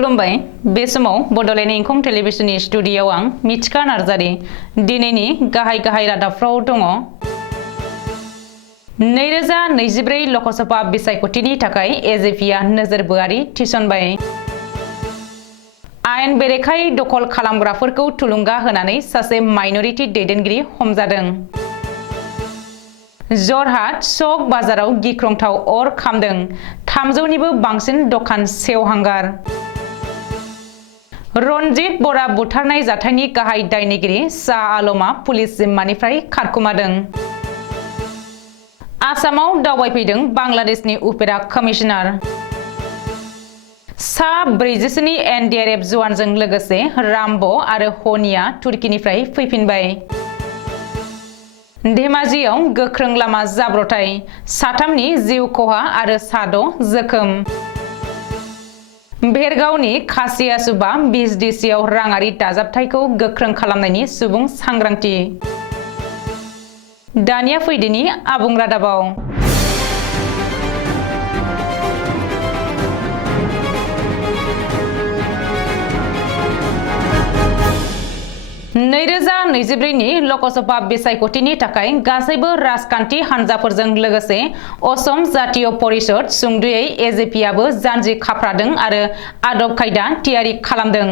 खुलुमबाय बे समाव बडोलेण्ड इंखं टेलिभिजननि स्टुडियोआव आं मिथिखा नार्जारी दिनैनि गाहाय रादाबफ्राव दङ 2024 लकसभा बिसायख'थिनि थाखाय एजेपिआ नोजोरबोआरि थिसनबाय आयेन बेरेखायै दखल खालामग्राफोरखौ थुलुंगा होनानै सासे माइनरिटी दैदेनगिरि हमजादों जरहाट चक बाजाराव गिख्रंथाव अर खामदों 300निबो बांसिन दखान सेवहांगार रनजित बरा बुथारनाय जाथायनि गाहाय दायनिगिरि शाह आलमआ पुलिस जिम्मानिफ्राय खारखुमादों आसामाव दावबायफैदों बांलादेशनि उपेरा कमिशनार सा 40 एनडीआरएफ जवानजों लोगोसे रामबो आरो हनिया तुर्कीनिफ्राय फैफिनबाय धेमाजियाव गोख्रों लामा जाब्रथाय साथामनि जिउ खहा आरो साद' जोखोम भेरगावनि खासियासुबा बिसडिसिआव राङारि दाजाबथायखौ गोख्रों खालामनायनि सुबुं सांग्रांथि दानिया फैदिनि आबुं रादाबाव 2024 नि लकसभा बिसायख'थिनि थाखाय गासैबो राजखान्थि हान्जाफोरजों लोगोसे असम जातीय परिषद सुंद'यै एजेपिआबो जानजि खाफ्रादों आरो आदब खायदा थियारि खालामदों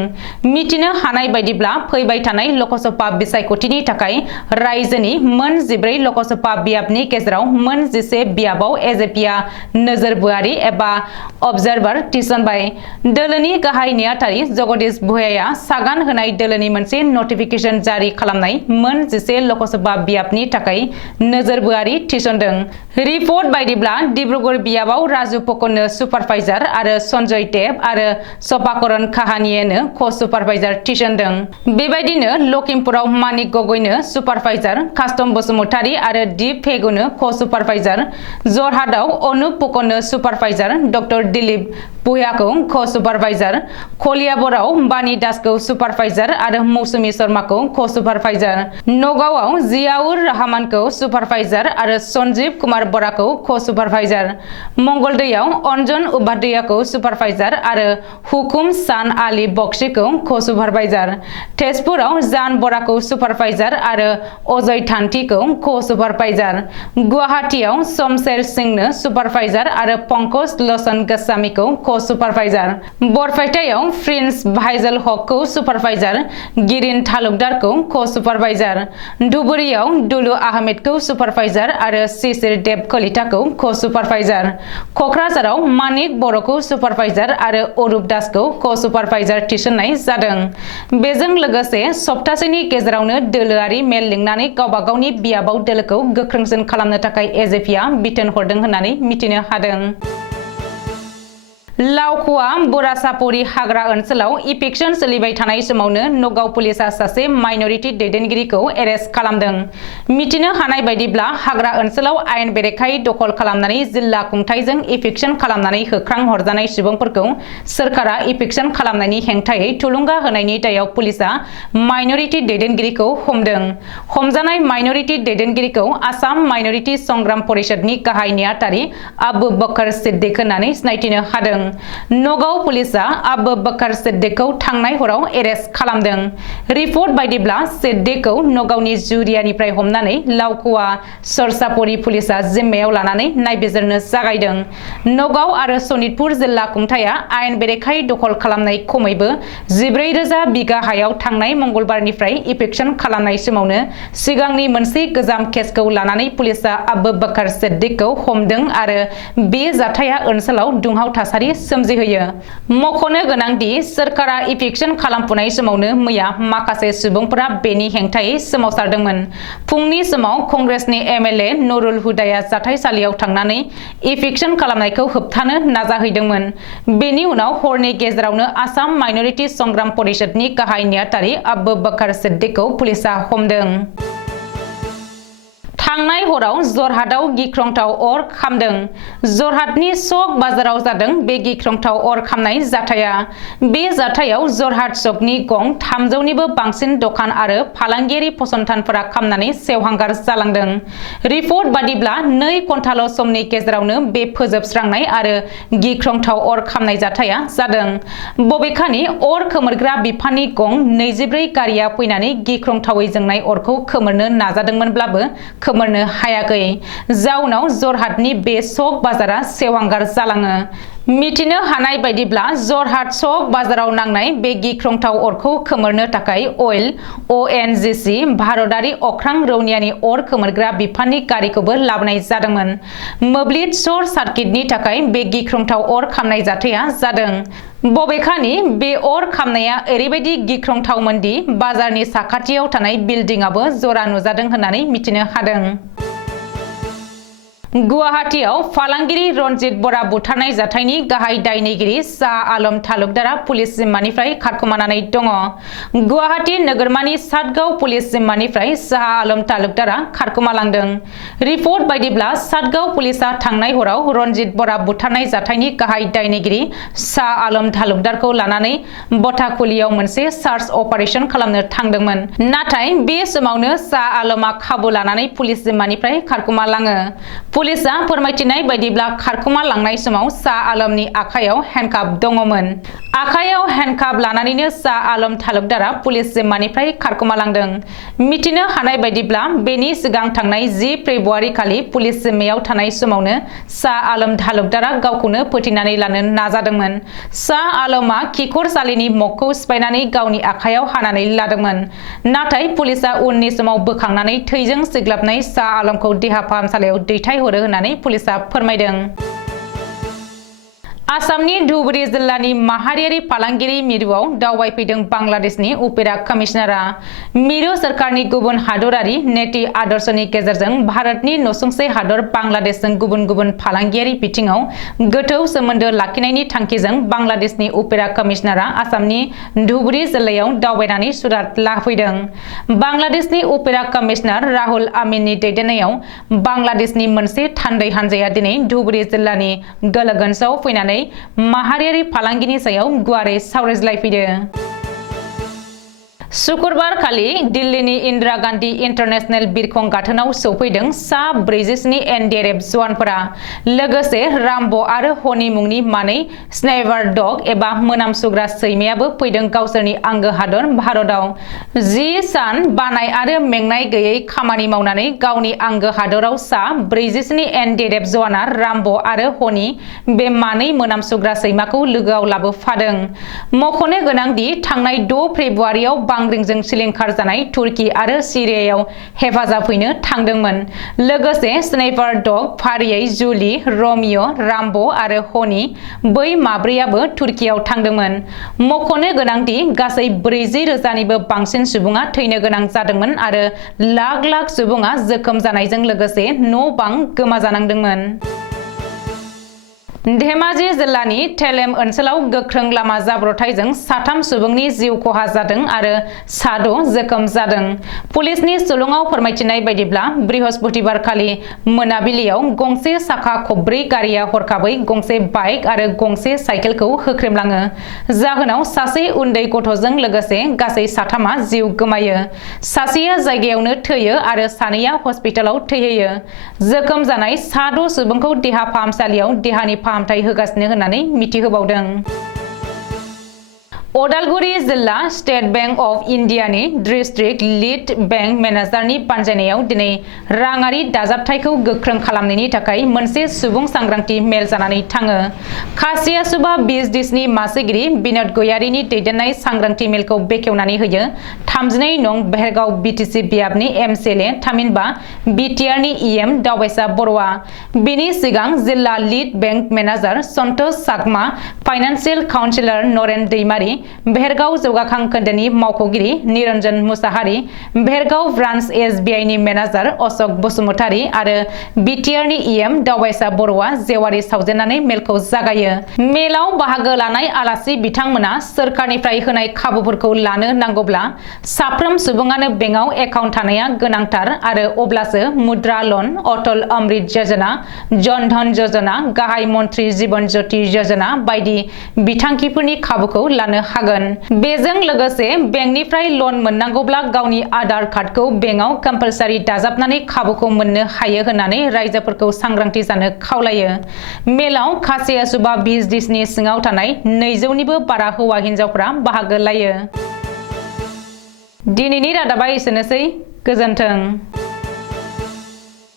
मिथिनो हानाय बायदिब्ला फैबाय थानाय लकसभा बिसायख'थिनि थाखाय रायजोनि मोन 14 लकसभा बियाबनि गेजेराव मोन 11 बियाबाव एजेपिआ नोजोरबोआरि एबा अबजार्भार थिसनबाय दोलोनि गाहाय नेहाथारि जगदीश भुयाया सागान होनाय दोलोनि मोनसे नटिफिकेशन जारि खालामनाय मोन 11 लकसभा बियाबनि थाखाय नोजोरबोआरि थिसनदों रिपर्ट बायदिब्ला डिब्रुगढ़ बियाबाव राजु पकनो सुपारभाइजार आरो सन्जय देव आरो सपाकरन काहानियनो क सुपारभाइजार थिसनदों बेबायदिनो लखिमपुराव मानिक गगैनो सुपारभाइजार कास्टम बसुमतारी आरो दीप फेगुनो क सुपारभाइजार जरहाटआव अनुप पकनो सुपारभाइजार डक्टर दिलीप भुयाखौ क सुपारभाइजार कलियाबराव बानी दासखौ सुपारभाइजार आरो मौसुमी शर्माखौ क सुपारभाइजार नगावआव जियाउर रहमानखौ सुपारभाइजार आरो सन्जीव कुमार बराखौ क सुपारभाइजार मंगलदैयाव अन्जन उपाध्यायखौ सुपारभाइजार आरो हुकुम सान आली बक्सीखौ क सुपारभाइजार तेजपुराव जान बराखौ सुपारभाइजार आरो अजय थान्थिखौ क सुपारभाइजार गुवाहाटीआव शमशेर सिंहनो सुपारभाइजार आरो पंकज लोचन गोस्वामीखौ क सुपारभाइजार बरपेटायाव प्रिन्स भाइजल हकखौ सुपारभाइजार गिरिन तालुकदारखौ क सुपारभाइजार धुबुरीयाव दुलु आहमेदखौ सुपारभाइजार आरो शिशिर देव कलिताखौ क सुपारभाइजार कक्राझाराव मानिक बर'खौ सुपारभाइजार आरो अरूप दासखौ क सुपारभाइजार थिसननाय जादों बेजों लोगोसे सप्तासेनि गेजेरावनो दोलोआरि मेल लिंनानै गावबा गावनि बियाबाव दोलोखौ गोख्रोंसिन खालामनो थाखाय एजेपिआ बिथोन हरदों होननानै मिथिनो हादों लावखुवा बरासापरि हाग्रा ओनसोलाव इफेक्शन सोलिबाय थानाय समावनो नगाव पुलिसा सासे माइनरिटी दैदेनगिरिखौ एरेस्ट खालामदों मिथिनो हानाय बायदिब्ला हाग्रा ओनसोलाव आयेन बेरेखायै दखल खालामनानै जिल्ला खुंथायजों इफेक्शन खालामनानै होख्रां हरजानाय सुबुंफोरखौ सोरखारा इफेक्शन खालामनायनि हेंथायै थुलुंगा होनायनि दायाव पुलिसा माइनरिटी दैदेनगिरिखौ हमदों हमजानाय माइनरिटी दैदेनगिरिखौ आसाम माइनरिटी संग्राम परिषदनि गाहाय नेहाथारि आबु बकर सिद्दिक होननानै सिनायथिनो हादों नगाव पुलिसा आबु बकर सिद्दिकखौ थांनाय हराव एरेस्ट खालामदों रिपर्ट बायदिब्ला सिद्दिकखौ नगावनि जुरियानिफ्राय हमनानै लावखुवा सरसापरि पुलिसा जिम्मायाव लानानै नायबिजिरनो जागायदों नगाव आरो सनितपुर जिल्ला खुंथाया आयेन बेरेखायै दखल खालामनाय खमैबो 14,000 बिगा हायाव थांनाय मंगलबारनिफ्राय इफेक्शन खालामनाय समावनो सिगांनि मोनसे गोजाम केसखौ लानानै पुलिसा आबु बकर सिद्दिकखौ हमदों आरो बे जाथाया ओनसोलाव दुंहाव थासारि सोमजिहोयो मख'नो गोनांदि सोरखारा इफेक्शन खालामफुनाय समावनो मैया माखासे सुबुंफोरा बेनि हेंथायै सोमावसारदोंमोन फुंनि समाव कंग्रेसनि एमएलए नुरुल हुदाया जाथायसालियाव थांनानै इफेक्शन खालामनायखौ होबथानो नाजाहैदोंमोन बेनि उनाव हरनि गेजेरावनो आसाम माइनरिटी संग्राम परिषदनि गाहाय नेहाथारि आबु बकर सिद्दिकखौ पुलिसा हमदों थांनाय हराव जरहाटआव गिख्रंथाव अर खामदों। जरहाटनि सक बाजाराव जादों बे गिख्रंथाव अर खामनाय जाथाया। बे जाथायाव जरहाट सकनि गं 300निबो बांसिन दखान आरो फालांगियारि फसंथानफोरा खामनानै सेवहांगार जालांदों। रिपर्ट बादिब्ला 2 घन्टाल' समनि गेजेरावनो बे फोजोबस्रांनाय आरो गिख्रंथाव अर खामनाय जाथाया जादों। बबेखानि अर खोमोरग्रा बिफाननि गं 24 गारिया फैनानै गिख्रंथावै जोंनाय अरखौ खोमोरनो नाजादोंमोनब्लाबो खोमोरनो हायाखै। जाउनाव जरहाटनि बे सक बाजारा सेवहांगार जालाङो। मिथिनो हानाय बायदिब्ला जरहाट सक बाजाराव नांनाय बे गिख्रंथाव अरखौ खोमोरनो थाखाय अइल ONGC भारतारि अख्रां रौनियानि अर खोमोरग्रा बिफाननि गारिखौबो लाबोनाय जादोंमोन। मोब्लिब सर्ट सार्किटनि थाखाय बे गिख्रंथाव अर खामनाय जाथाया जादों। बबेखानि बे अर खामनाया ओरैबायदि गिख्रंथावमोन दि बाजारनि साखाथियाव थानाय बिल्डिंआबो जरा नुजादों होननानै मिथिनो हादों। गुवाहाटीआव फालांगिरि रनजित बरा बुथारनाय जाथायनि गाहाय दायनिगिरि शाह आलम तालुकदारा पुलिस जिम्मानिफ्राय खारखोमानानै दङ। गुवाहाटी नोगोरमानि सातगाव पुलिस जिम्मानिफ्राय शाह आलम तालुकदारा खारखोमालांदों। रिपर्ट बायदिब्ला सातगाव पुलिसा थांनाय हराव रनजित बरा बुथारनाय जाथायनि गाहाय दायनिगिरि शाह आलम तालुकदारखौ लानानै बटाखुलियाव मोनसे सार्च अपारेशन खालामनो थांदोंमोन। नाथाय बे समावनो शाह आलमआ खाबु लानानै पुलिस जिम्मानिफ्राय खारखोमालाङो। पुलिसा फोरमायथिनाय बायदिब्ला खारखोमा लांनाय समाव शाह आलमनि आखायाव हेन्डकाफ दङमोन। आखायाव हेन्डकाफ लानानैनो शाह आलम तालुकदारा पुलिस जिम्मानिफ्राय खारखोमालांदों। मिथिनो हानाय बायदिब्ला बेनि सिगां थांनाय 10 फेब्रुआरि खालि पुलिस जिम्मायाव थानाय समावनो शाह आलम तालुकदारा गावखौनो फोथैनानै लानो नाजादोंमोन। शाह आलमआ खिखरसालिनि मगखौ सिफायनानै गावनि आखायाव हानानै लादोंमोन। नाथाय पुलिसा उननि समाव बोखांनानै थैजों सिग्लाबनाय शाह आलमखौ देहा फाहामसालियाव दैथायहरो होननानै पुलिसा फोरमायदों। आसामनि धुबुरी जिल्लानि माहारियारि फालांगिरि मिरुआव दावबायफैदों बांलादेशनि उपेरा कमिशनारा। मिरु सोरखारनि गुबुन हादरारि नेति आदर्शनि गेजेरजों भारतनि नसुंसे हादर बांलादेशजों गुबुन गुबुन फालांगियारि बिथिङाव गोथौ सोमोन्दो लाखिनायनि थांखिजों बांलादेशनि उपेरा कमिशनारा आसामनि धुबुरी जिल्लायाव दावबायनानै सुरात लाफैदों। बांलादेशनि उपेरा कमिशनार राहुल आमिननि दैदेननायाव बांलादेशनि मोनसे थान्दै हान्जाया दिनै धुबुरी जिल्लानि गोलगन्जआव फैनानै माहारियारि फालांगिनि सायाव गुवारै सावरायज्लायफैदों। शुक्रबार खालि दिल्लीनि इन्दिरा गान्धी इन्टारनेशनेल बिरखं गाथोनाव सौफैदों सा 47 NDRF जवानफोरा। लोगोसे रामब' आरो हनि मुंनि मानै स्नाइपार डग एबा मोनामसुग्रा सैमायाबो फैदों गावसोरनि आंगो हादर भारतआव। 10 सान बानाय आरो मेंनाय गैयै खामानि मावनानै गावनि आंगो हादराव सा 47 NDRF जवाना रामब' आरो हनि बे मानै मोनामसुग्रा सैमाखौ लोगोआव लाबोफादों। मख'नो गोनांदि थांनाय 6 फेब्रुआरियाव बांग्रिंजों सिलिंखार जानाय तुर्की आरो सिरियायाव हेफाजाब हैनो थांदोंमोन। लोगोसे स्नाइपार डग फारियै जुलि, रमिय', रामब' आरो हनि बै माब्रैयाबो तुर्कीयाव थांदोंमोन। मख'नो गोनांदि गासै 40,000निबो बांसिन सुबुङा थैनो गोनां जादोंमोन आरो लाख लाख सुबुङा जोखोम जानायजों लोगोसे न' बां गोमाजानांदोंमोन। धेमाजि जिल्लानि थेलेम ओनसोलाव गोख्रों लामा जाब्रबथायजों 3 सुबुंनि जिउ खहा जादों आरो 6 जोखोम जादों। पुलिसनि सुलुङाव फोरमायथिनाय बायदिब्ला बृहस्पतिबारखालि मोनाबिलियाव गंसे साखा खबब्रै गारिया हरखाबै गंसे बाइक आरो गंसे साइकेलखौ होख्रेमलाङो। जाहोनाव सासे उन्दै गथ'जों लोगोसे गासै 3 जिउ गोमायो। सासेया जायगायावनो थैयो आरो 2आ हस्पिटालाव थैहैयो। जोखोम जानाय 6 सुबुंखौ देहा फाहामसालियाव देहानि फाहामथाय होगासिनो होननानै मिथिहोबावदों। उदालगुरि जिल्ला स्टेट बैंक अफ इन्डियानि डिस्ट्रिक्ट लिड बैंक मेनेजारनि बानजायनायाव दिनै राङारि दाजाबथायखौ गोख्रों खालामनायनि थाखाय मोनसे सुबुं सांग्रांथि मेल जानानै थाङो। खासियासुबा बिजडिसनि मासिगिरि बिनोद गयारिनि दैदेननाय सांग्रांथि मेलखौ बेखेवनानै होयो 32 नं बेहेरगाव BTC बियाबनि MCLA थामहिनबा BTRनि EM दावबायसा बर'आ। बिनि सिगां जिल्ला लिड बैंक मेनेजार सन्तोष चाकमा, फाइनान्सियेल काउन्सिलर नरेन दैमारी, भेरगाव जौगाखां खोन्दोनि मावख'गिरि निरन्जन मुसाहारि, भेरगाव ब्रान्च SBI नि मेनेजार अशोक बसुमतारी आरो बिटिआरनि EM दावबायसा बर'आ जेवारि सावजेननानै मेलखौ जागायो। मेलाव बाहागो लानाय आलासि बिथांमोना सोरखारनिफ्राय होनाय खाबुफोरखौ लानो नांगौब्ला साफ्रोम सुबुङानो बेंकआव एकाउन्ट थानाया गोनांथार आरो अब्लासो मुद्रा लन, अटल अमृत योजना, जन धन योजना, गाहाय मन्त्रि जीवन ज्योति योजना बायदि बिथांखिफोरनि खाबुखौ लानो हागोन। बेजों लोगोसे बेंकनिफ्राय लन मोननांगौब्ला गावनि आधार कार्डखौ बेंकआव कम्पालसारि दाजाबनानै खाबुखौ मोननो हायो होननानै रायजोफोरखौ सांग्रांथि जानो खावलायो। मेलाव खासिया सुबा बिजनेसनि सिङाव थानाय 200निबो बारा हौवा हिन्जावफोरा बाहागो लायो। दिनैनि रादाबा एसेनोसै। गोजोन्थों।